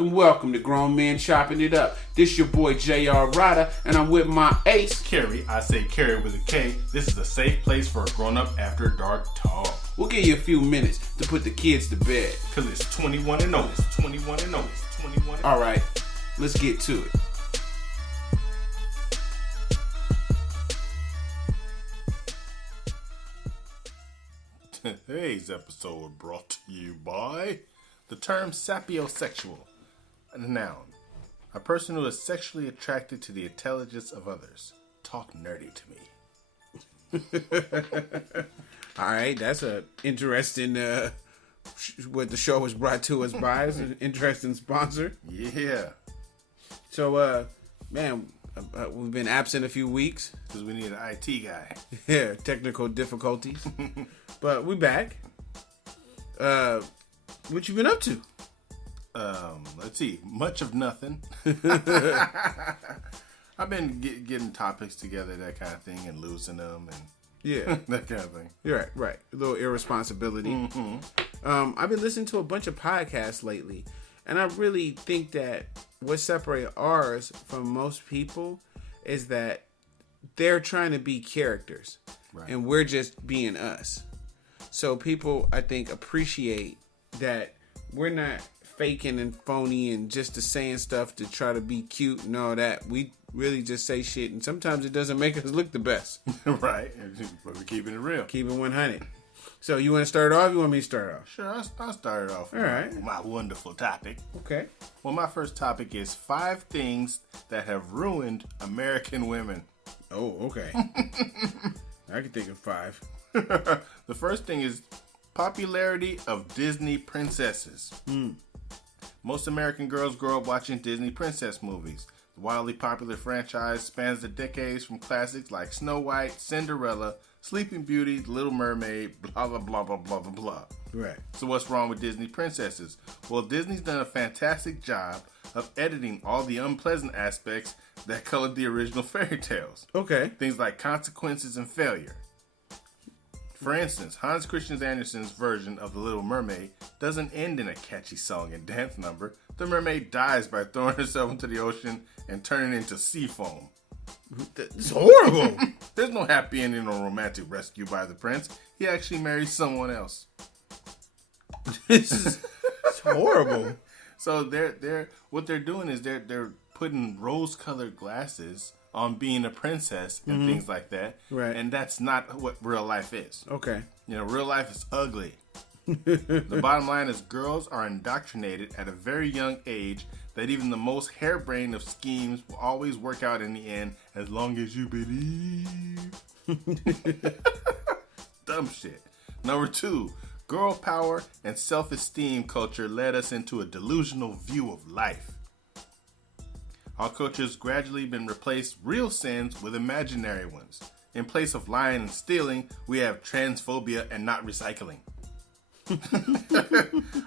Welcome to Grown Men Chopping It Up. This your boy JR Rydha, and I'm with my ace, Kerry. I say Kerry with a K. This is a safe place for a grown-up after dark talk. We'll give you a few minutes to put the kids to bed. Cause it's 21 and 0. It's 21 and 0. It's 21 and 0. Alright, let's get to it. Today's episode brought to you by the term sapiosexual. A noun. A person who is sexually attracted to the intelligence of others. Talk nerdy to me. Alright, that's a interesting, what the show was brought to us by. It's an interesting sponsor. Yeah. So, man, we've been absent a few weeks. Because we need an IT guy. Yeah, technical difficulties. But we back. What you been up to? Let's see. Much of nothing. I've been getting topics together, that kind of thing, and losing them, and yeah, that kind of thing. You're right. A little irresponsibility. Mm-hmm. I've been listening to a bunch of podcasts lately, and I really think that what separates ours from most people is that they're trying to be characters, right, and we're just being us. So people, I think, appreciate that we're not faking and phony and just saying stuff to try to be cute and all that. We really just say shit, and sometimes it doesn't make us look the best. Right, but we're keeping it real. Keep it 100. So you want to start off? You want me to start off? Sure, I'll start it off with all right, my wonderful topic. Okay. Well, my first topic is 5 things that have ruined American women. Oh, okay. I can think of 5. The first thing is popularity of Disney princesses. Most American girls grow up watching Disney princess movies. The wildly popular franchise spans the decades from classics like Snow White, Cinderella, Sleeping Beauty, Little Mermaid, blah, blah, blah, blah, blah, blah, blah. Right. So what's wrong with Disney princesses? Well, Disney's done a fantastic job of editing all the unpleasant aspects that colored the original fairy tales. Okay. Things like consequences and failure. For instance, Hans Christian Andersen's version of The Little Mermaid doesn't end in a catchy song and dance number. The mermaid dies by throwing herself into the ocean and turning into sea foam. It's horrible. There's no happy ending or romantic rescue by the prince. He actually marries someone else. It's horrible. So what they're doing is they're putting rose-colored glasses on being a princess and things like that. Right. And that's not what real life is. Okay. You know, real life is ugly. The bottom line is girls are indoctrinated at a very young age that even the most harebrained of schemes will always work out in the end as long as you believe. Dumb shit. Number 2, girl power and self-esteem culture led us into a delusional view of life. Our culture's gradually been replaced real sins with imaginary ones. In place of lying and stealing, we have transphobia and not recycling.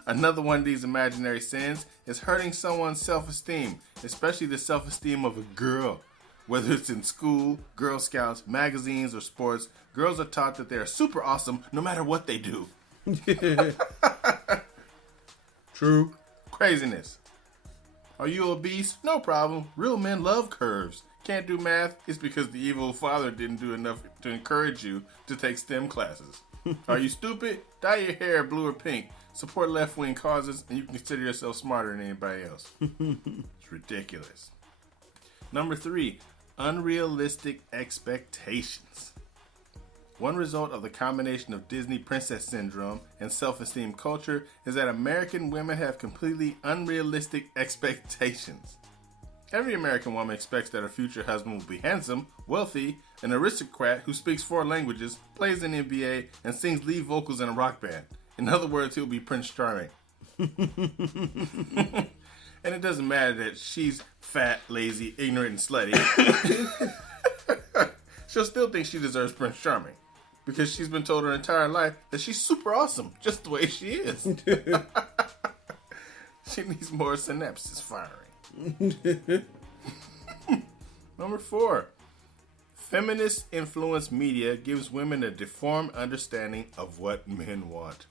Another one of these imaginary sins is hurting someone's self-esteem, especially the self-esteem of a girl. Whether it's in school, Girl Scouts, magazines, or sports, girls are taught that they are super awesome no matter what they do. True. Craziness. Are you obese? No problem. Real men love curves. Can't do math? It's because the evil father didn't do enough to encourage you to take STEM classes. Are you stupid? Dye your hair blue or pink. Support left-wing causes, and you can consider yourself smarter than anybody else. It's ridiculous. Number 3, unrealistic expectations. One result of the combination of Disney princess syndrome and self-esteem culture is that American women have completely unrealistic expectations. Every American woman expects that her future husband will be handsome, wealthy, an aristocrat who speaks 4 languages, plays in the NBA, and sings lead vocals in a rock band. In other words, he'll be Prince Charming. And it doesn't matter that she's fat, lazy, ignorant, and slutty. She'll still think she deserves Prince Charming. Because she's been told her entire life that she's super awesome, just the way she is. She needs more synapses firing. Number 4. Feminist influenced media gives women a deformed understanding of what men want.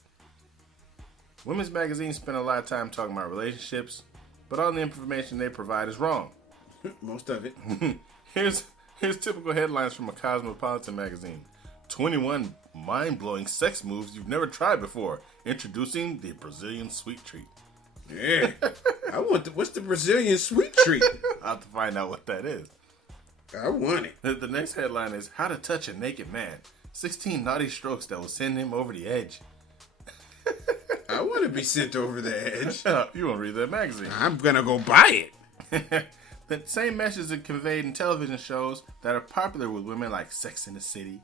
Women's magazines spend a lot of time talking about relationships, but all the information they provide is wrong. Most of it. Here's typical headlines from a Cosmopolitan magazine. 21 mind-blowing sex moves you've never tried before. Introducing the Brazilian sweet treat. Yeah. What's the Brazilian sweet treat? I'll have to find out what that is. I want it. The next headline is How to Touch a Naked Man. 16 naughty strokes that will send him over the edge. I want to be sent over the edge. You won't read that magazine. I'm going to go buy it. The same message is conveyed in television shows that are popular with women like Sex and the City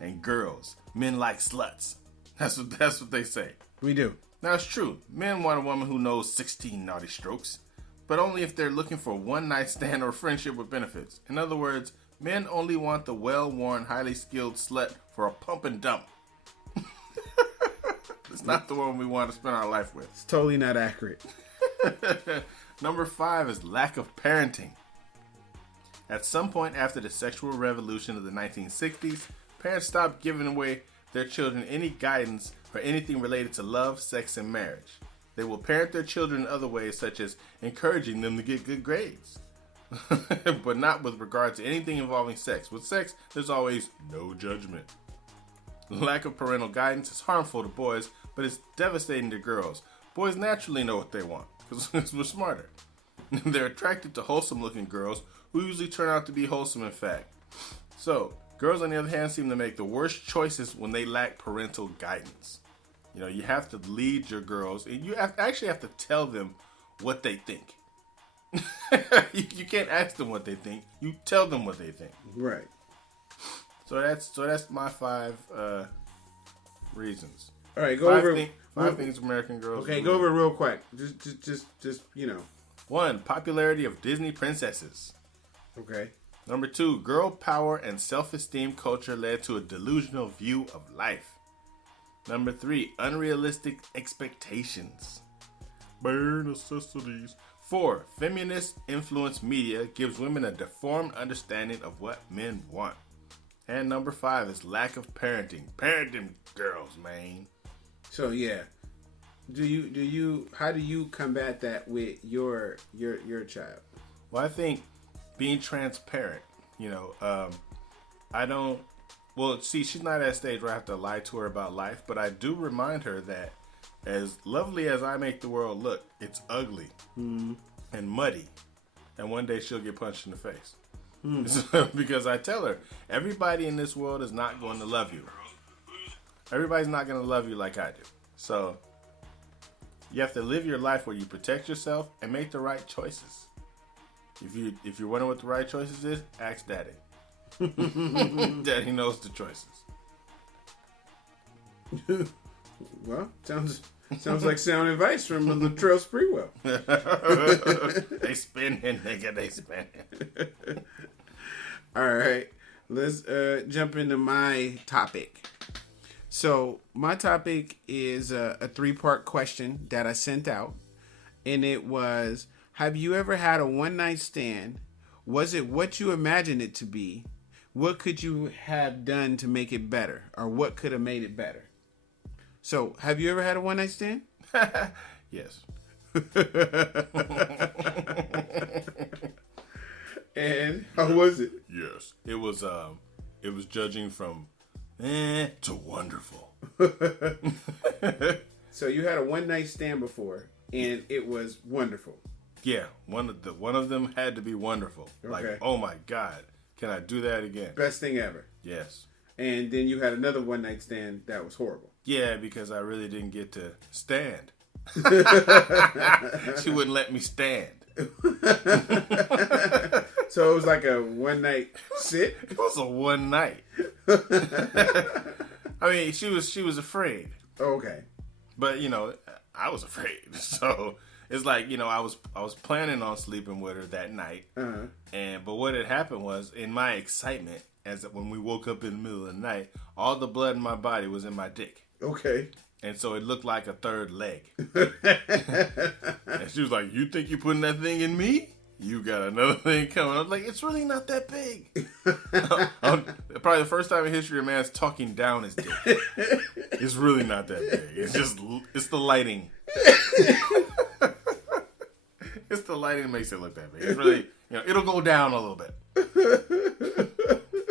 and girls. Men like sluts. That's what they say. We do. Now it's true. Men want a woman who knows 16 naughty strokes, but only if they're looking for one night stand or friendship with benefits. In other words, men only want the well-worn, highly skilled slut for a pump and dump. It's not the one we want to spend our life with. It's totally not accurate. Number 5 is lack of parenting. At some point after the sexual revolution of the 1960s, parents stopped giving away their children any guidance or anything related to love, sex, and marriage. They will parent their children in other ways, such as encouraging them to get good grades, but not with regard to anything involving sex. With sex, there's always no judgment. Lack of parental guidance is harmful to boys, but it's devastating to girls. Boys naturally know what they want, because we're smarter. They're attracted to wholesome-looking girls, who usually turn out to be wholesome in fact. So, girls, on the other hand, seem to make the worst choices when they lack parental guidance. You know, you have to lead your girls, and you actually have to tell them what they think. You can't ask them what they think. You tell them what they think. Right. So that's my 5 reasons. All right, go over five things American girls. Okay, go over real quick. Just 1, popularity of Disney princesses. Okay. Number 2, girl power and self-esteem culture led to a delusional view of life. Number 3, unrealistic expectations. Bare necessities. 4, feminist influenced media gives women a deformed understanding of what men want. And number 5 is lack of parenting. Parent them girls, man. So yeah, how do you combat that with your child? Well, I think being transparent. You know, I don't. Well, see, she's not at a stage where I have to lie to her about life, but I do remind her that as lovely as I make the world look, it's ugly and muddy, and one day she'll get punched in the face. Because I tell her, everybody in this world is not going to love you. Everybody's not going to love you like I do. So you have to live your life where you protect yourself and make the right choices. If you're wondering what the right choices is, ask Daddy. Daddy knows the choices. Well, sounds like sound advice from Latrell Sprewell. They spinning, nigga. They spinning. All right, let's jump into my topic. So my topic is a 3-part question that I sent out, and it was: have you ever had a one-night stand? Was it what you imagined it to be? What could you have done to make it better, or what could have made it better? So, have you ever had a one-night stand? Yes. And how was it? Yes. It was judging from to wonderful. So you had a one-night stand before, and it was wonderful. Yeah, one of them had to be wonderful. Okay. Like, oh my God, can I do that again? Best thing ever. Yes. And then you had another one-night stand that was horrible. Yeah, because I really didn't get to stand. She wouldn't let me stand. So it was like a one-night sit? It was a one night. I mean, she was afraid. Okay. But, you know, I was afraid. So it's like, you know, I was planning on sleeping with her that night. Uh-huh. But what had happened was, in my excitement, when we woke up in the middle of the night, all the blood in my body was in my dick. Okay. And so it looked like a third leg. And she was like, "You think you're putting that thing in me? You got another thing coming." I was like, "It's really not that big." Probably the first time in history a man's talking down his dick. It's really not that big. It's the lighting. It's the lighting that makes it look that big. It's really, it'll go down a little bit.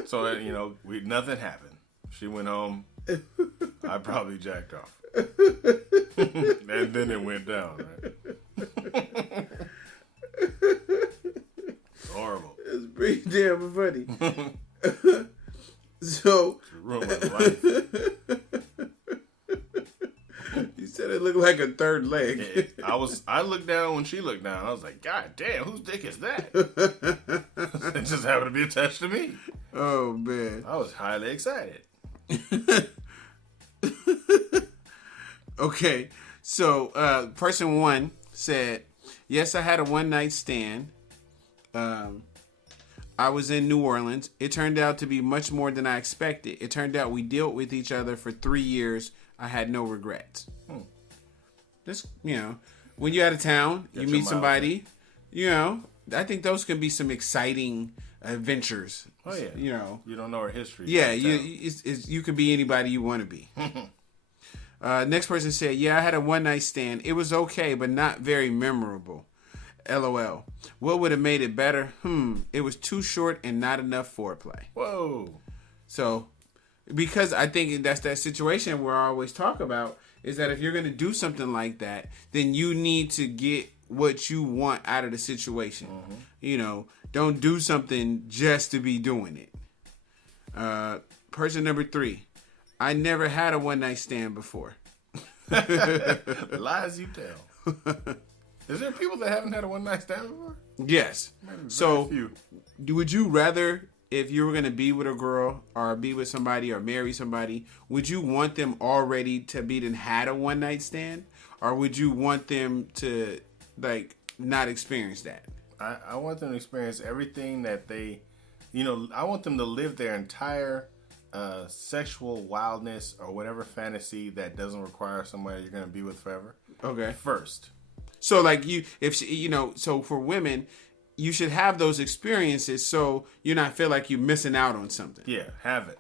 So, nothing happened. She went home. I probably jacked off. And then it went down, right? It's horrible. It's pretty damn funny. So, ruined my life. You said it looked like a third leg. I looked down when she looked down. I was like, God damn, whose dick is that? It just happened to be attached to me. Oh, man. I was highly excited. Okay, so person one said, yes, I had a one-night stand. I was in New Orleans. It turned out to be much more than I expected. It turned out we dealt with each other for 3 years. I had no regrets. Just, when you're out of town, you meet somebody, I think those can be some exciting adventures. Oh, yeah. You don't know her history. Yeah, you can be anybody you want to be. Next person said, yeah, I had a one-night stand. It was okay, but not very memorable. LOL. What would have made it better? It was too short and not enough foreplay. Whoa. So, because I think that's that situation where I always talk about is that if you're going to do something like that, then you need to get what you want out of the situation. Don't do something just to be doing it. Person number 3. I never had a one-night stand before. Lies you tell. Is there people that haven't had a one-night stand before? Yes. So, would you rather, if you were going to be with a girl or be with somebody or marry somebody, would you want them already to be had a one-night stand? Or would you want them to, not experience that? I want them to experience everything that they, I want them to live their entire sexual wildness or whatever fantasy that doesn't require somebody you're going to be with forever. Okay. First. So so for women, you should have those experiences so you're not feel like you're missing out on something. Yeah, have it.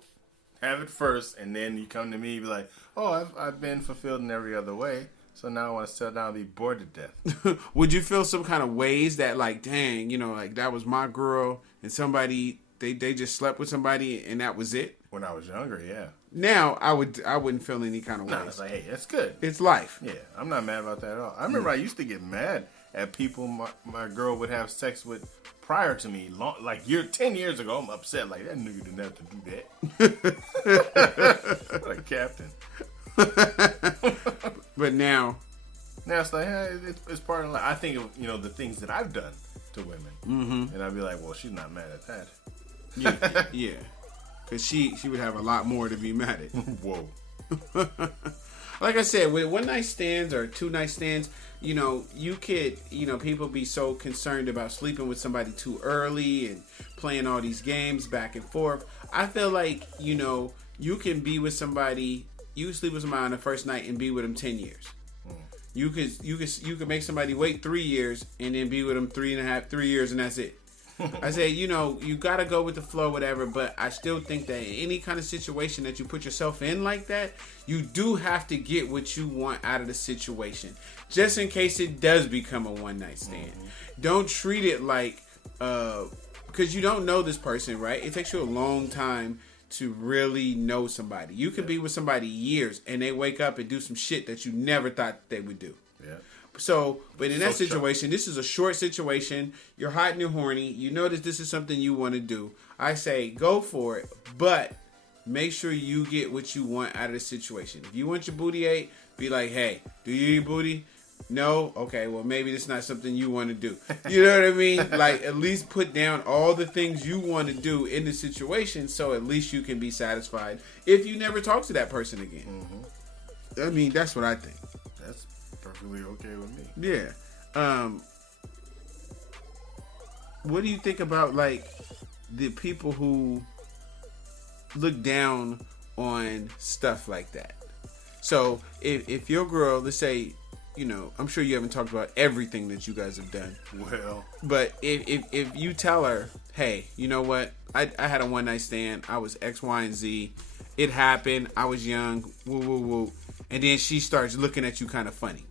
Have it first, and then you come to me and be like, oh, I've been fulfilled in every other way, so now I want to settle down and be bored to death. Would you feel some kind of ways that dang, that was my girl and somebody, they just slept with somebody and that was it? When I was younger, yeah. Now, I wouldn't feel any kind of ways. No, it's like, hey, that's good. It's life. Yeah, I'm not mad about that at all. I remember I used to get mad at people my girl would have sex with prior to me. 10 years ago, I'm upset. Like, that nigga didn't have to do that. What a captain. But now it's like, hey, it's part of life. I think of, the things that I've done to women. Mm-hmm. And I'd be like, well, she's not mad at that. Yeah. Because she would have a lot more to be mad at. Whoa. Like I said, with one-night stands or two-night stands, you could, people be so concerned about sleeping with somebody too early and playing all these games back and forth. I feel like, you can be with somebody, you can sleep with somebody on the first night and be with them 10 years. You could make somebody wait 3 years and then be with them 3 years and that's it. I say, you got to go with the flow, whatever, but I still think that in any kind of situation that you put yourself in like that, you do have to get what you want out of the situation, just in case it does become a one-night stand. Don't treat it like, because you don't know this person, right? It takes you a long time to really know somebody. You could be with somebody years, and they wake up and do some shit that you never thought they would do. Yeah. So, but in that situation, this is a short situation. You're hot and you're horny. You know that this is something you want to do. I say go for it, but make sure you get what you want out of the situation. If you want your booty ate, be like, hey, do you eat booty? No? Okay, well, maybe it's not something you want to do. You know what I mean? At least put down all the things you want to do in the situation so at least you can be satisfied if you never talk to that person again. Mm-hmm. I mean, that's what I think. That's perfectly okay with me. Yeah. What do you think about the people who look down on stuff like that? So if your girl, let's say, I'm sure you haven't talked about everything that you guys have done. Well, but if you tell her, hey, you know what, I had a one night stand, I was X, Y, and Z, it happened, I was young, woo woo woo, and then she starts looking at you kind of funny.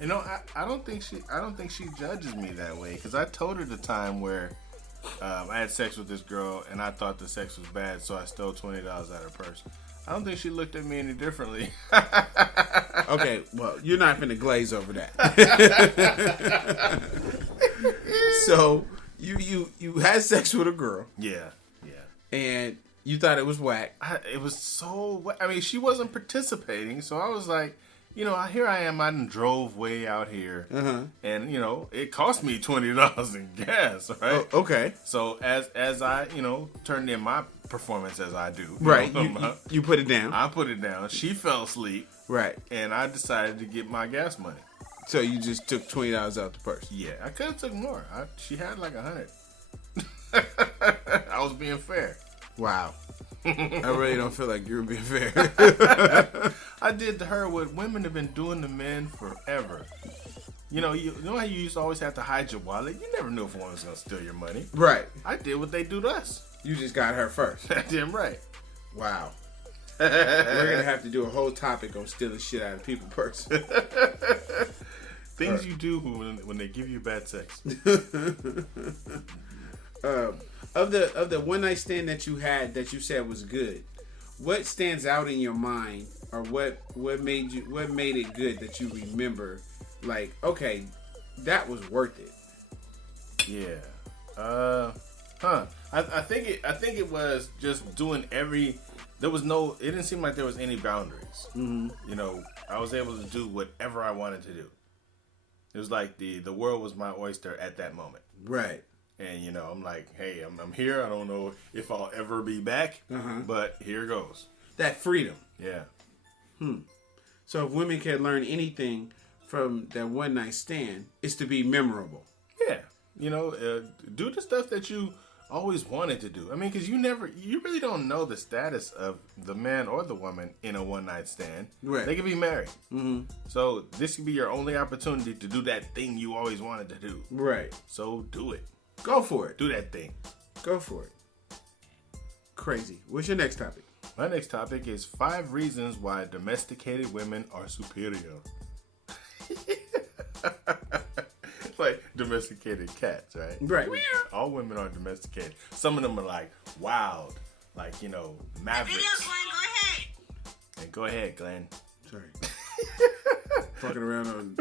You know, I don't think she judges me that way, because I told her the time where I had sex with this girl and I thought the sex was bad, so I stole $20 out of her purse. I don't think she looked at me any differently. Okay, well, you're not finna glaze over that. So you had sex with a girl. Yeah. And you thought it was whack. It was so. I mean, she wasn't participating, so I was like, here I am. I done drove way out here, and it cost me $20 in gas. Right? Oh, okay. So as I turned in my performance as I do. Right. You put it down. I put it down. She fell asleep. Right. And I decided to get my gas money. So you just took $20 out the purse. Yeah, I could have took more. She had like 100. I was being fair. Wow. I really don't feel like you're being fair. I did to her what women have been doing to men forever. You know how you used to always have to hide your wallet? You never knew if one was going to steal your money. Right. I did what they do to us. You just got her first. Damn right. Wow. We're going to have to do a whole topic on stealing shit out of people's purses. Things you do when they give you bad sex. Of the one night stand that you had that you said was good, what stands out in your mind, or what made it good that you remember? Like, okay, that was worth it. Yeah. I think it was just doing it didn't seem like there was any boundaries. Mm-hmm. I was able to do whatever I wanted to do. It was like the world was my oyster at that moment. Right. And I'm like, hey, I'm here. I don't know if I'll ever be back, but here goes. That freedom. Yeah. So if women can learn anything from that one night stand, it's to be memorable. Yeah. Do the stuff that you always wanted to do. I mean, because you really don't know the status of the man or the woman in a one night stand. Right. They could be married. Mm-hmm. So this could be your only opportunity to do that thing you always wanted to do. Right. So do it. Go for it. Do that thing. Go for it. Crazy. What's your next topic? My next topic is 5 reasons why domesticated women are superior. Like domesticated cats, right? Right. All women are domesticated. Some of them are like wild, like mavericks. Go ahead. And go ahead, Glenn. Sorry. Fucking around on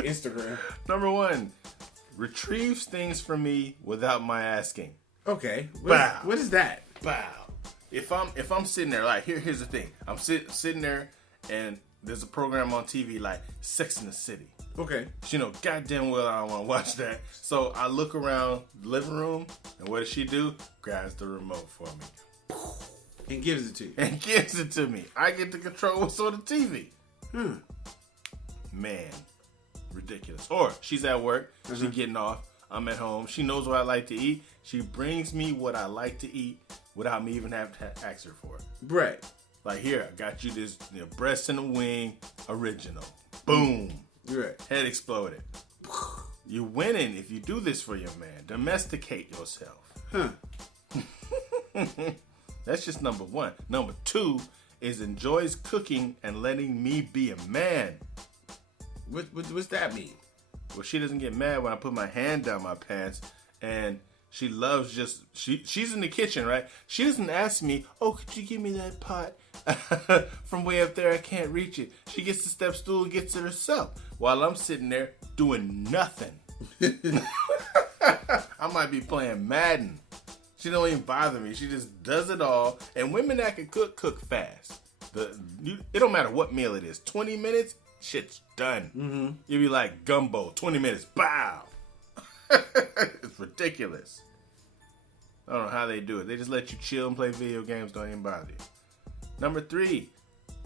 Instagram. Number 1, retrieves things from me without my asking. Okay. Bow. What is that? Bow. If I'm sitting there, like here's the thing. I'm sitting there and there's a program on TV like Sex in the City. Okay. Goddamn well I don't want to watch that. So I look around the living room, and what does she do? Grabs the remote for me. And gives it to you. And gives it to me. I get to control what's on the TV. Man. Ridiculous. Or she's at work. She's getting off. I'm at home. She knows what I like to eat. She brings me what I like to eat without me even having to ask her for it. Right. Like, here, I got you this breast and a wing original. Boom. Right. Head exploded. You're winning if you do this for your man. Domesticate yourself. That's just number 1. Number 2 is enjoys cooking and letting me be a man. What's that mean? Well, she doesn't get mad when I put my hand down my pants, and she loves she's in the kitchen, right? She doesn't ask me, oh, could you give me that pot from way up there? I can't reach it. She gets the step stool and gets it herself while I'm sitting there doing nothing. I might be playing Madden. She don't even bother me. She just does it all. And women that can cook fast. It don't matter what meal it is. 20 minutes, shit's done. Mm-hmm. You be like gumbo, 20 minutes, bow. It's ridiculous. I don't know how they do it. They just let you chill and play video games, don't even bother you. Number 3,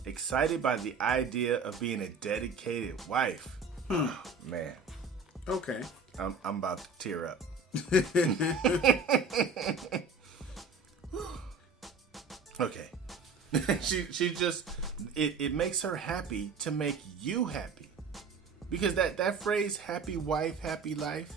excited by the idea of being a dedicated wife. Man. Okay. I'm about to tear up. Okay. she just it makes her happy to make you happy. Because that phrase, happy wife, happy life,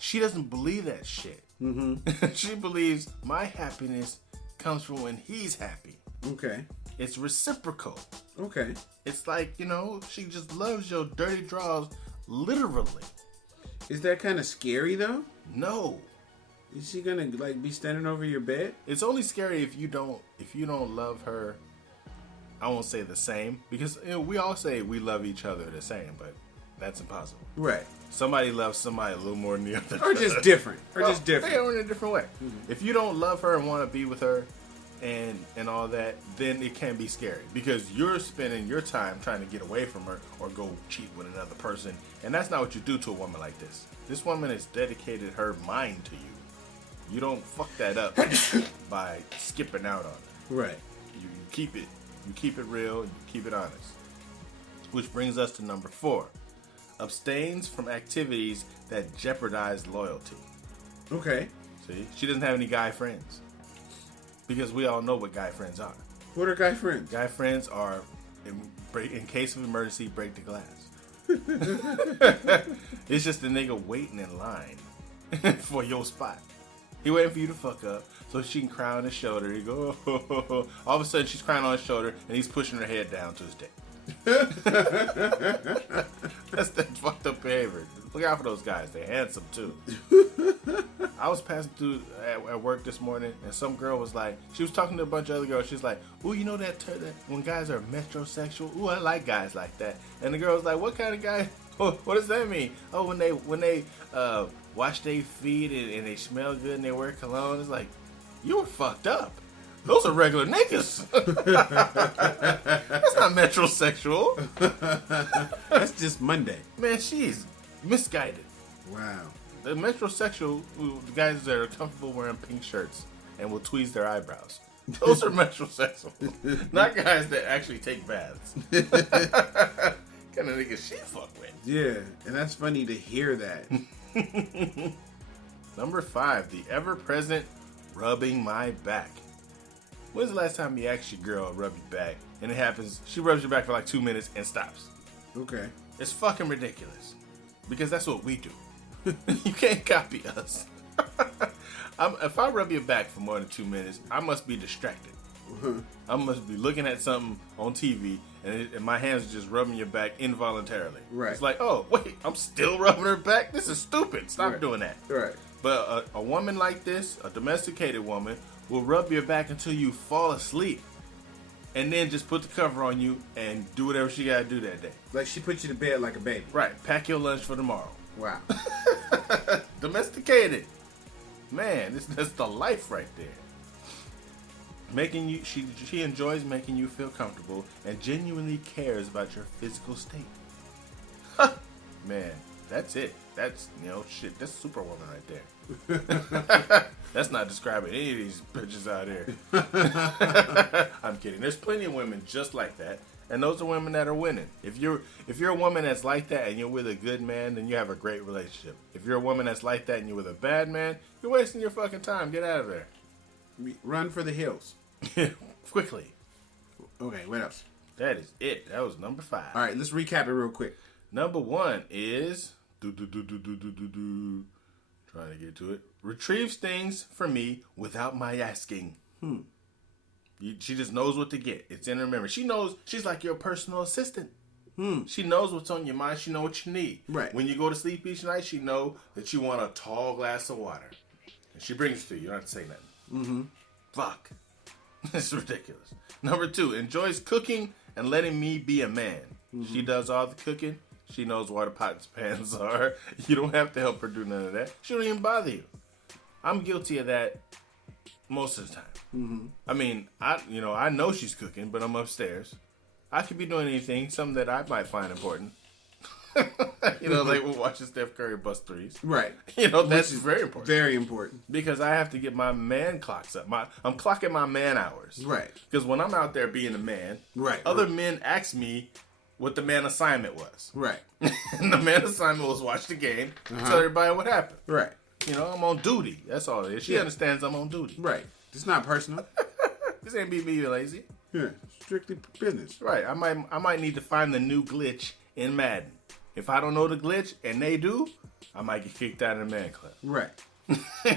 she doesn't believe that shit. Mm-hmm. She believes my happiness comes from when he's happy. Okay. It's reciprocal. Okay. It's like, she just loves your dirty draws literally. Is that kind of scary though? No. Is she gonna like be standing over your bed? It's only scary if you don't love her. I won't say the same, because we all say we love each other the same, but that's impossible. Right. Somebody loves somebody a little more than the other. Or just different. Or well, just different. They are in a different way. Mm-hmm. If you don't love her and want to be with her and all that, then it can be scary, because you're spending your time trying to get away from her or go cheat with another person, and that's not what you do to a woman like this. This woman has dedicated her mind to you. You don't fuck that up by skipping out on it. Right. You keep it. You keep it real. You keep it honest. Which brings us to number 4. Abstains from activities that jeopardize loyalty. Okay. See? She doesn't have any guy friends. Because we all know what guy friends are. What are guy friends? Guy friends are, in case of emergency, break the glass. It's just a nigga waiting in line for your spot. He waiting for you to fuck up so she can cry on his shoulder. He go, oh. All of a sudden she's crying on his shoulder and he's pushing her head down to his dick. That's that fucked up behavior. Look out for those guys. They're handsome too. I was passing through at work this morning and some girl was like, she was talking to a bunch of other girls. She's like, ooh, you know that when guys are metrosexual? Ooh, I like guys like that. And the girl was like, what kind of guy? What does that mean? Oh, when they wash their feet and they smell good and they wear cologne. It's like, you were fucked up. Those are regular niggas. That's not metrosexual. That's just Monday. Man, she's misguided. Wow. The metrosexual, the guys that are comfortable wearing pink shirts and will tweeze their eyebrows. Those are metrosexual. Not guys that actually take baths. Kind of niggas she fuck with. Yeah, and that's funny to hear that. Number 5, the ever-present rubbing my back. When's the last time you asked your girl to rub your back and it happens, she rubs your back for like 2 minutes and stops? Okay. It's fucking ridiculous. Because that's what we do. You can't copy us. If I rub your back for more than 2 minutes, I must be distracted. I must be looking at something on TV and my hands are just rubbing your back involuntarily. Right. It's like, oh, wait, I'm still rubbing her back? This is stupid. Stop doing that. Right. But a woman like this, a domesticated woman, will rub your back until you fall asleep. And then just put the cover on you and do whatever she got to do that day. Like she put you to bed like a baby. Right. Pack your lunch for tomorrow. Wow. Domesticated. Man, that's the life right there. Making you, she enjoys making you feel comfortable and genuinely cares about your physical state. Man, that's it. That's, shit, that's Superwoman right there. That's not describing any of these bitches out here. I'm kidding. There's plenty of women just like that, and those are women that are winning. If you're a woman that's like that and you're with a good man, then you have a great relationship. If you're a woman that's like that and you're with a bad man, you're wasting your fucking time. Get out of there. Run for the hills. Quickly. Okay, what else? That is it. That was number 5. All right, let's recap it real quick. Number 1 is trying to get to it. Retrieves things for me without my asking. She just knows what to get. It's in her memory. She knows. She's like your personal assistant. She knows what's on your mind. She knows what you need. Right. When you go to sleep each night, she knows that you want a tall glass of water. And she brings it to you. You don't have to say nothing. Fuck. It's ridiculous. Number 2, enjoys cooking and letting me be a man. She does all the cooking. She knows where the pots and pans are. You don't have to help her do none of that. She don't even bother you. I'm guilty of that most of the time. I mean, I know she's cooking, but I'm upstairs. I could be doing anything, something that I might find important. Like we're watching Steph Curry bust threes. Right. That's very important. Very important. Because I have to get my man clocks up. I'm clocking my man hours. Right. Because when I'm out there being a man, other men ask me what the man assignment was. Right. And the man assignment was watch the game, tell everybody what happened. Right. I'm on duty. That's all it is. She understands I'm on duty. Right. It's not personal. This ain't being lazy. Yeah. Strictly business. Right. I might need to find the new glitch in Madden. If I don't know the glitch and they do, I might get kicked out of the man club. Right.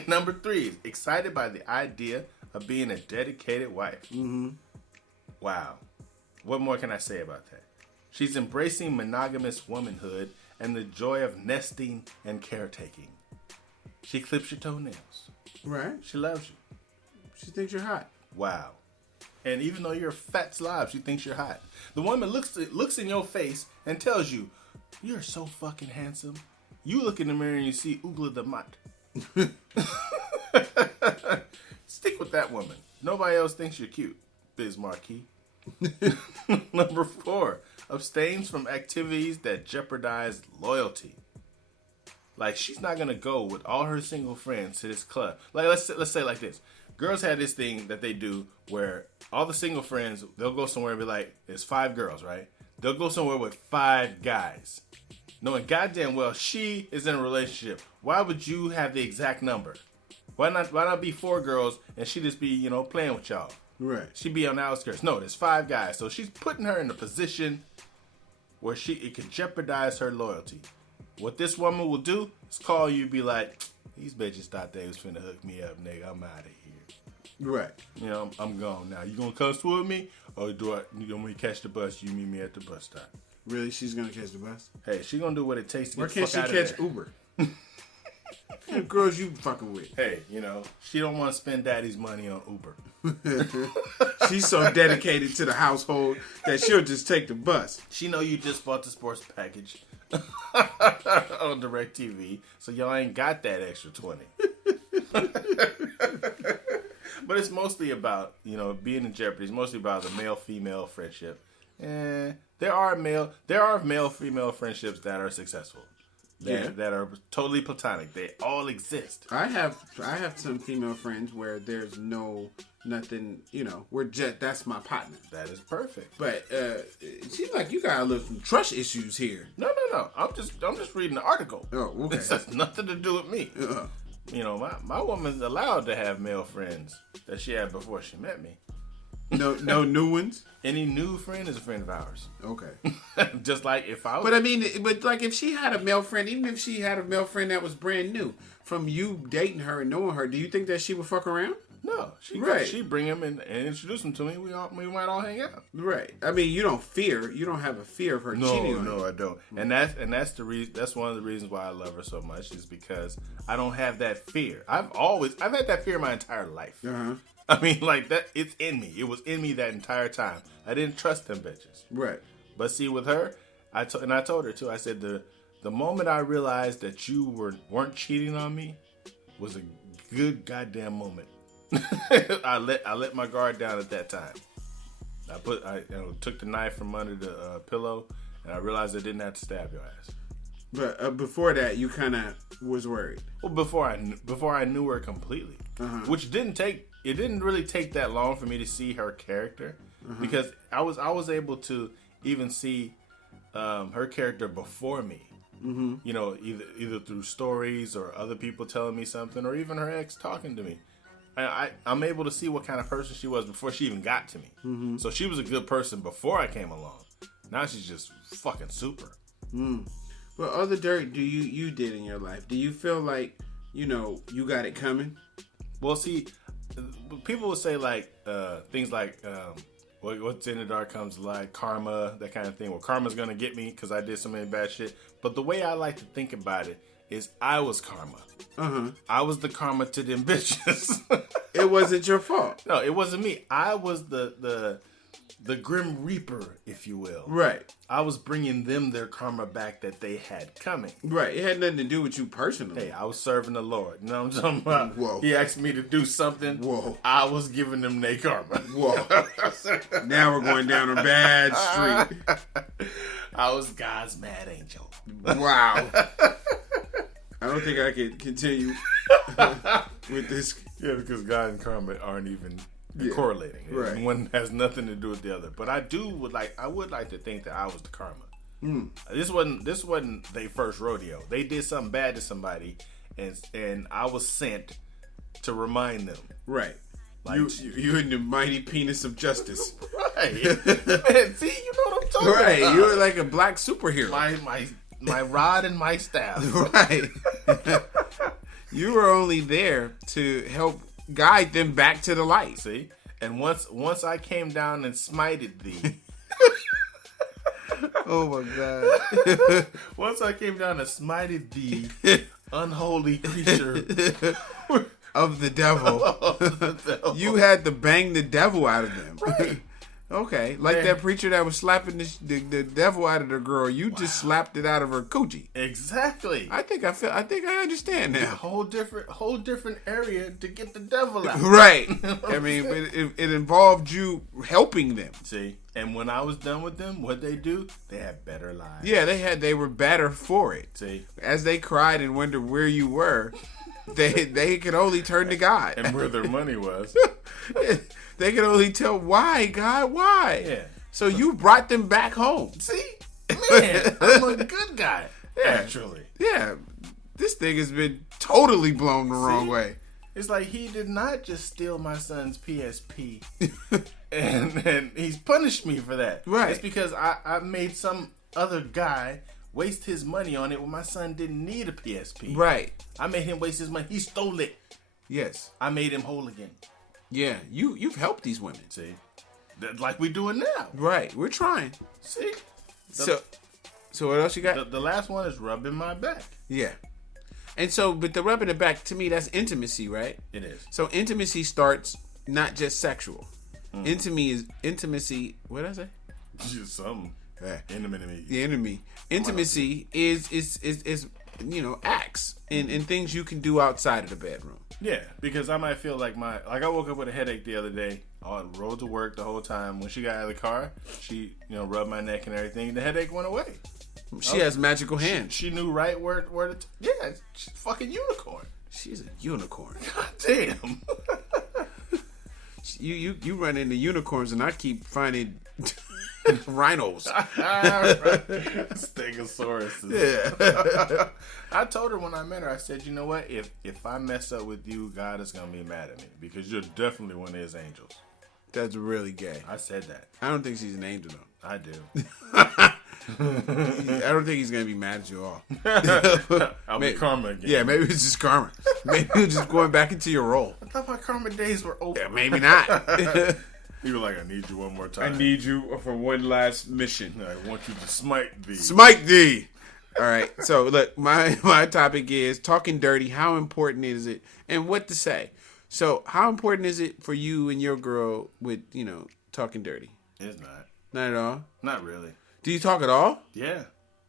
Number 3 is excited by the idea of being a dedicated wife. Wow. What more can I say about that? She's embracing monogamous womanhood and the joy of nesting and caretaking. She clips your toenails. Right. She loves you. She thinks you're hot. Wow. And even though you're a fat slob, she thinks you're hot. The woman looks in your face and tells you, you're so fucking handsome. You look in the mirror and you see Oogla the Mutt. Stick with that woman. Nobody else thinks you're cute, Biz Marquis. Number 4, abstains from activities that jeopardize loyalty. Like, she's not gonna go with all her single friends to this club. Like, let's say like this. Girls had this thing that they do where all the single friends, they'll go somewhere and be like, there's 5 girls, right? They'll go somewhere with 5 guys, knowing goddamn well she is in a relationship. Why would you have the exact number? Why not be 4 girls and she just be, playing with y'all? Right. She be on the outskirts. No, there's 5 guys. So she's putting her in a position where it could jeopardize her loyalty. What this woman will do is call you and be like, these bitches thought they was finna hook me up, nigga. I'm out of here. Right. I'm gone now. You gonna come with me? Or you want me to catch the bus? You meet me at the bus stop. Really? She's gonna catch the bus? Hey, she gonna do what it takes to Why get the fuck out of there. can't she catch Uber? What kind of girls you fucking with? Hey, she don't want to spend daddy's money on Uber. She's so dedicated to the household that she'll just take the bus. She know you just bought the sports package on DirecTV, so y'all ain't got that extra 20. But it's mostly about, being in jeopardy. It's mostly about the male-female friendship. And there are male-female friendships that are successful. That are totally platonic. They all exist. I have some female friends where there's nothing, that's my partner. That is perfect. But it seems like you got a little some trust issues here. No. I'm just reading the article. Oh, okay. This has nothing to do with me. My woman's allowed to have male friends that she had before she met me. No new ones? Any new friend is a friend of ours. Okay. Just like if I was... But like if she had a male friend, even if she had a male friend that was brand new, from you dating her and knowing her, do you think that she would fuck around? No. She'd bring him and introduce him to me. We might all hang out. Right. I mean, you don't have a fear of her cheating on you. No, I don't. And that's the reason. That's one of the reasons why I love her so much, is because I don't have that fear. I've had that fear my entire life. Uh-huh. I mean, like that. It's in me. It was in me that entire time. I didn't trust them bitches. Right. But see, with her, I told her too. I said the moment I realized that you weren't cheating on me was a good goddamn moment. I let my guard down at that time. I took the knife from under the pillow, and I realized I didn't have to stab your ass. But before that, you kind of was worried. Well, before I knew her completely, which didn't really take that long for me to see her character, because I was able to even see her character before me. Mm-hmm. Either through stories or other people telling me something, or even her ex talking to me. I'm able to see what kind of person she was before she even got to me. Mm-hmm. So she was a good person before I came along. Now she's just fucking super. What other dirt do you did in your life? Do you feel like, you got it coming? Well, see, people will say like things like what's in the dark comes to light, karma, that kind of thing. Well, karma's gonna get me because I did so many bad shit. But the way I like to think about it is I was karma. I was the karma to them bitches. It wasn't your fault. No, it wasn't me. I was the Grim Reaper, if you will. Right. I was bringing them their karma back that they had coming. Right. It had nothing to do with you personally. Hey, I was serving the Lord. You know what I'm talking about? Whoa. He asked me to do something. Whoa. I was giving them their karma. Whoa. Now we're going down a bad street. I was God's mad angel. Wow. I don't think I can continue with this. Yeah, because God and karma aren't even correlating. Right. One has nothing to do with the other. But I would like to think that I was the karma. This wasn't their first rodeo. They did something bad to somebody, and I was sent to remind them. Right. Like, you in the mighty penis of justice. Right. Man, see, you know what I'm talking about. Right. You were like a black superhero. My rod and my staff. Right. You were only there to help guide them back to the light. See? And once I came down and smited thee. Oh my God. Once I came down and smited thee, unholy creature of the devil. You had to bang the devil out of them. Right. Okay, like that preacher that was slapping the devil out of the girl. You just slapped it out of her coochie. Exactly. I think I understand now. Whole different area to get the devil out. Right. I mean, it involved you helping them. See, and when I was done with them, what they do? They had better lives. Yeah, they were better for it. See, as they cried and wondered where you were, they could only turn to God and where their money was. They could only tell why, God, why. Yeah. So you brought them back home. See, man, I'm a good guy. Actually, yeah. This thing has been totally blown the wrong way. It's like he did not just steal my son's PSP, and he's punished me for that. Right. It's because I made some other guy waste his money on it when my son didn't need a PSP. Right. I made him waste his money. He stole it. Yes. I made him whole again. Yeah. You've helped these women. See, like we doing now. Right. We're trying. See. So what else you got? The last one is rubbing my back. Yeah. And so, but the rubbing it back, to me, that's intimacy, right? It is. So intimacy starts not just sexual. Intimacy. What did I say? Just something. Intimacy. The enemy. Intimacy is acts and things you can do outside of the bedroom. Yeah, because I might feel like I woke up with a headache the other day. I rode to work the whole time. When she got out of the car, she rubbed my neck and everything. The headache went away. She has magical hands. She knew right where to. Yeah, she's a fucking unicorn. She's a unicorn. God damn. You run into unicorns and I keep finding rhinos. Stegosauruses. Yeah. I told her when I met her, I said, you know what? If I mess up with you, God is gonna be mad at me because you're definitely one of his angels. That's really gay. I said that. I don't think she's an angel though. I do. I don't think he's gonna be mad at you at all. I'll be karma again. Yeah, maybe it's just karma. Maybe you're just going back into your role. I thought my karma days were over. Yeah, maybe not. You were like, I need you one more time. I need you for one last mission. I want you to smite thee. Smite thee. All right. So look, my topic is talking dirty. How important is it, and what to say? So, how important is it for you and your girl with talking dirty? It's not. Not at all. Not really. Do you talk at all? Yeah.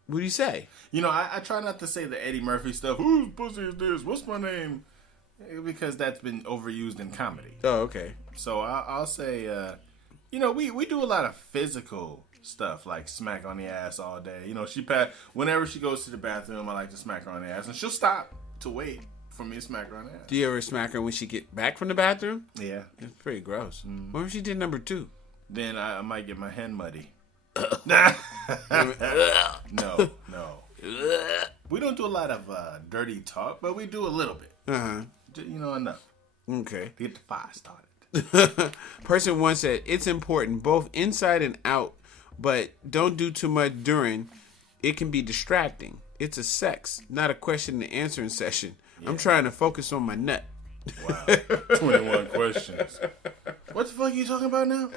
What do you say? I try not to say the Eddie Murphy stuff. Whose pussy is this? What's my name? Because that's been overused in comedy. Oh, okay. So I'll say, we do a lot of physical stuff, like smack on the ass all day. Whenever she goes to the bathroom, I like to smack her on the ass, and she'll stop to wait for me to smack her on the ass. Do you ever smack her when she get back from the bathroom? Yeah. It's pretty gross. What if she did number 2? Then I might get my hand muddy. No. We don't do a lot of dirty talk, but we do a little bit. Enough. Okay. To get the fire started. Person once said, it's important both inside and out, but don't do too much during. It can be distracting. It's a sex, not a question and answering session. Yeah. I'm trying to focus on my nut. Wow. 21 questions. What the fuck are you talking about now?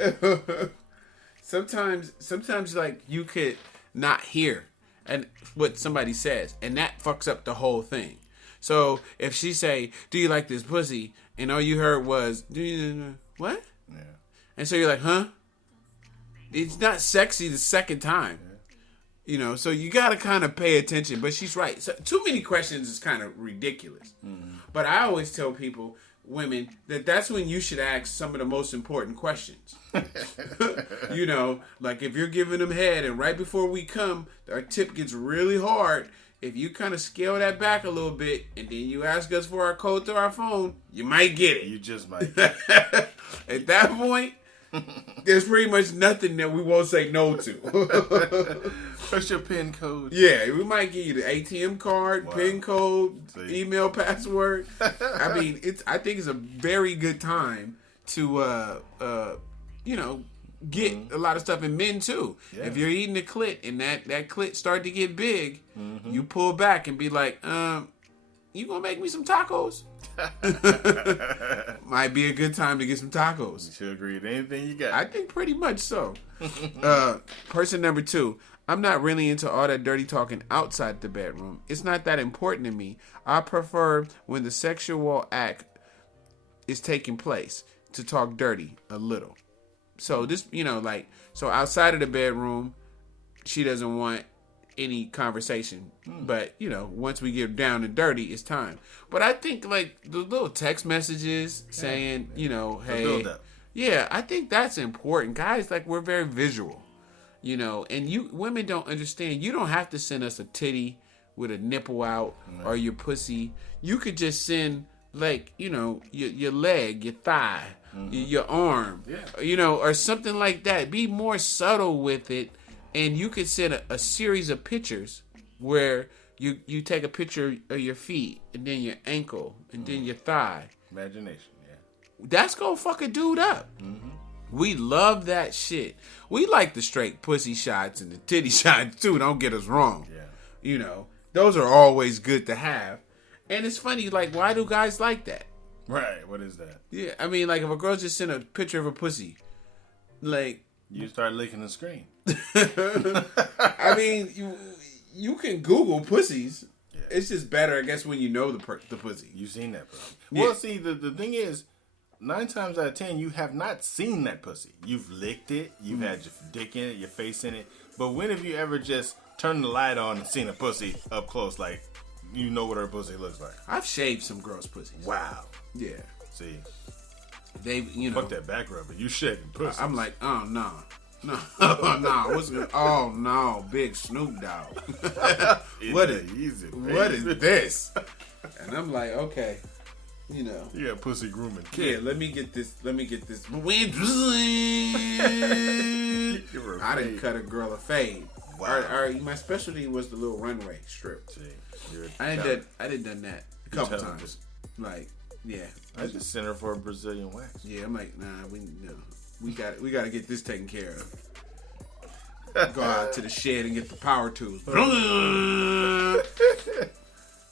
Sometimes like you could not hear and what somebody says, and that fucks up the whole thing. So if she say, "Do you like this pussy?" and all you heard was, "Do you what?" Yeah. And so you're like, "Huh?" It's not sexy the second time. Yeah. So you got to kind of pay attention. But she's right. So too many questions is kind of ridiculous. Mm-hmm. But I always tell women, that's when you should ask some of the most important questions. Like if you're giving them head and right before we come, our tip gets really hard. If you kind of scale that back a little bit and then you ask us for our code through our phone, you might get it. You just might get it. At that point, there's pretty much nothing that we won't say no to. What's your PIN code? Yeah, we might give you the ATM card, PIN code, email password. I mean, I think it's a very good time to, get a lot of stuff in men too. Yeah. If you're eating a clit and that clit start to get big, you pull back and be like, you gonna make me some tacos? Might be a good time to get some tacos. You should agree to anything you got. I think pretty much so. Person number 2. I'm not really into all that dirty talking outside the bedroom. It's not that important to me. I prefer when the sexual act is taking place to talk dirty a little. So this, so outside of the bedroom, she doesn't want any conversation. But, once we get down and dirty, it's time. But I think like the little text messages saying, hey, yeah, I think that's important. Guys, like we're very visual, and women don't understand. You don't have to send us a titty with a nipple out or your pussy. You could just send like, your leg, your thigh, your arm, or something like that. Be more subtle with it. And you could send a series of pictures where you take a picture of your feet and then your ankle and then your thigh. Imagination, yeah. That's gonna fuck a dude up. We love that shit. We like the straight pussy shots and the titty shots too. Don't get us wrong. Yeah. Those are always good to have. And it's funny, like, why do guys like that? Right. What is that? Yeah, I mean, like, if a girl just sent a picture of a pussy, like... You start licking the screen. I mean, you can Google pussies. Yeah. It's just better, I guess, when you know the pussy. You've seen that pussy. Yeah. Well, see, the thing is, 9 times out of 10, you have not seen that pussy. You've licked it. You've had your dick in it, your face in it. But when have you ever just turned the light on and seen a pussy up close, like, you know what her pussy looks like? I've shaved some girls' pussies. Wow. Yeah. See. They, fuck that back rubber. You shaving pussy. I'm like, oh, no. No, no, what's good? Oh no, big Snoop Dogg. What is this? And I'm like, okay, You got pussy grooming. Yeah, let me get this. I didn't cut a girl a fade. Wow. My specialty was the little runway strip. See, I didn't done that a couple times. Like, yeah. I just sent her for a Brazilian wax. Yeah, I'm like, nah, we got to get this taken care of. Go out to the shed and get the power tools.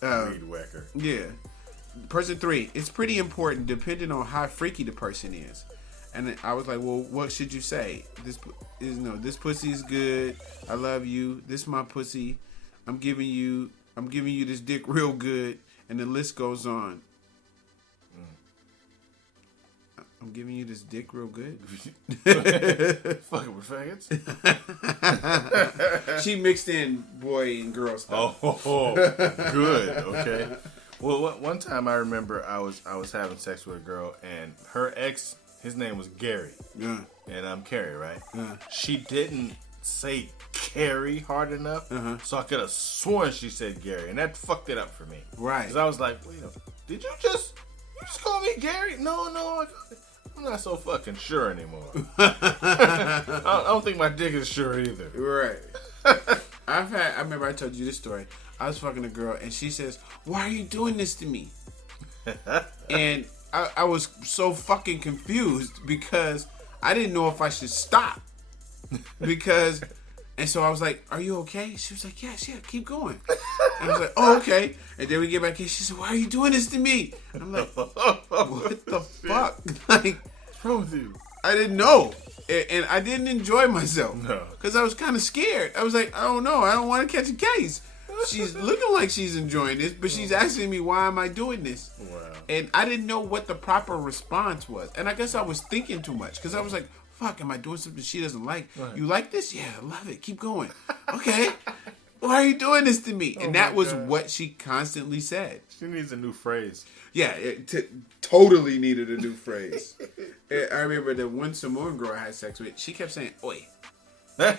Weed whacker. Yeah. Person 3. It's pretty important depending on how freaky the person is. And I was like, well, what should you say? This pussy is good. I love you. This is my pussy. I'm giving you this dick real good. And the list goes on. I'm giving you this dick real good. Fucking with faggots. She mixed in boy and girl stuff. Oh, good. Okay. Well, one time I remember I was having sex with a girl and her ex, his name was Gary. Yeah. And I'm Kerry, right? Yeah. She didn't say Kerry hard enough, so I could have sworn she said Gary, and that fucked it up for me. Right. Because I was like, wait, did you just call me Gary? No, I'm not so fucking sure anymore. I don't think my dick is sure either. Right. I remember I told you this story. I was fucking a girl and she says, why are you doing this to me? And I was so fucking confused because I didn't know if I should stop. And so I was like, are you okay? She was like, yes, yeah, keep going. And I was like, oh, okay. And then we get back in. She said, why are you doing this to me? And I'm like, what the fuck? Like, what's wrong with you? I didn't know. And I didn't enjoy myself. No. Because I was kind of scared. I was like, I don't know. I don't want to catch a case. She's looking like she's enjoying this, but she's asking me, why am I doing this? Wow. And I didn't know what the proper response was. And I guess I was thinking too much. Because I was like, fuck, am I doing something she doesn't like? Right. You like this? Yeah, I love it. Keep going. Okay. Why are you doing this to me? And that was what she constantly said. She needs a new phrase. Yeah, totally needed a new phrase. I remember the one Samoan girl I had sex with, she kept saying, oi. Oi,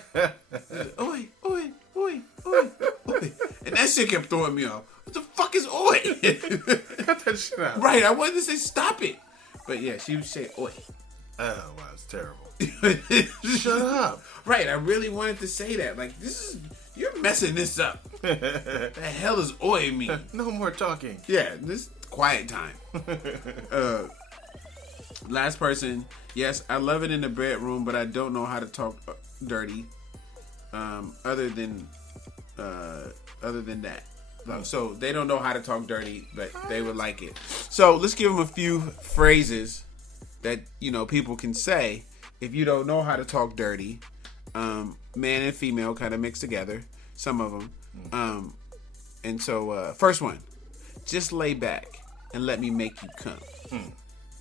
oi, oi, oi, oi. And that shit kept throwing me off. What the fuck is oi? Cut that shit out. Right, I wanted to say stop it. But yeah, she would say oi. Oh, wow, it's terrible. Shut up. Right, I really wanted to say that. Like, you're messing this up. The hell does oi mean? No more talking. Yeah, this quiet time. Last person. Yes, I love it in the bedroom, but I don't know how to talk dirty. Other than that. So they don't know how to talk dirty, but they would like it. So let's give them a few phrases that, people can say if you don't know how to talk dirty. Man and female kind of mixed together, some of them. And so first one, just lay back and let me make you come.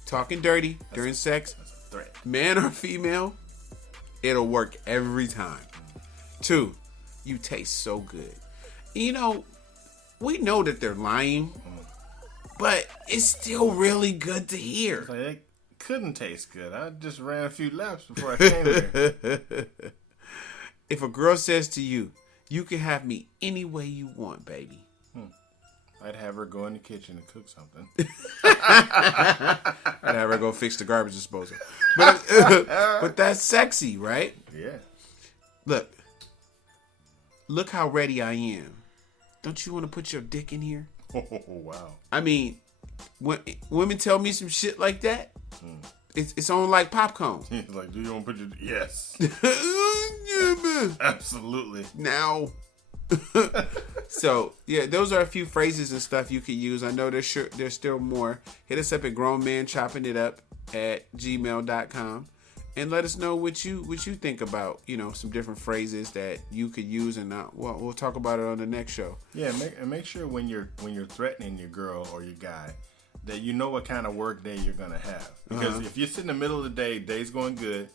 Talking dirty during sex, That's a threat. man or female, it'll work every time. 2, you taste so good. We know that they're lying, but it's still really good to hear. Like, it couldn't taste good. I just ran a few laps before I came here. If a girl says to you, you can have me any way you want, baby. I'd have her go in the kitchen and cook something. I'd have her go fix the garbage disposal. But that's sexy, right? Yeah. Look how ready I am. Don't you want to put your dick in here? Oh, wow. I mean, when women tell me some shit like that, it's on like popcorn. He's like, do you want to put your... Yes. Yeah, man. Absolutely. Now. So, yeah, those are a few phrases and stuff you could use. I know there's still more. Hit us up at grownmanchoppingitup@gmail.com and let us know what you think about, some different phrases that you could use, and we'll talk about it on the next show. Yeah, make sure when you're threatening your girl or your guy that you know what kind of work day you're gonna have. Because if you're sitting in the middle of the day, day's going good,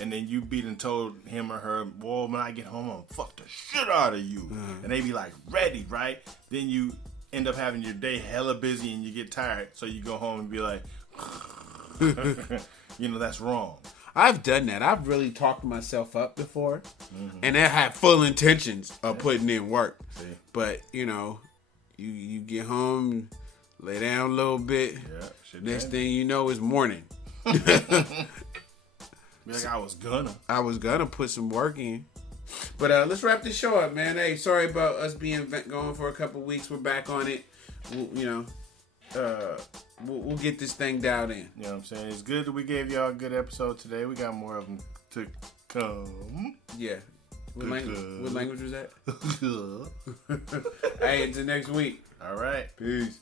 and then you beat and told him or her, well, when I get home, I'm gonna fuck the shit out of you. And they be like, ready, right? Then you end up having your day hella busy and you get tired, so you go home and be like, that's wrong. I've done that. I've really talked myself up before, and I had full intentions of putting in work. See? But, you get home, lay down a little bit. Yeah, next thing you know, it's morning. Like I was gonna put some work in. But let's wrap this show up, man. Hey, sorry about us being gone for a couple weeks. We're back on it. We'll get this thing dialed in. You know what I'm saying? It's good that we gave y'all a good episode today. We got more of them to come. Yeah. What language was that? Hey, until next week. All right. Peace.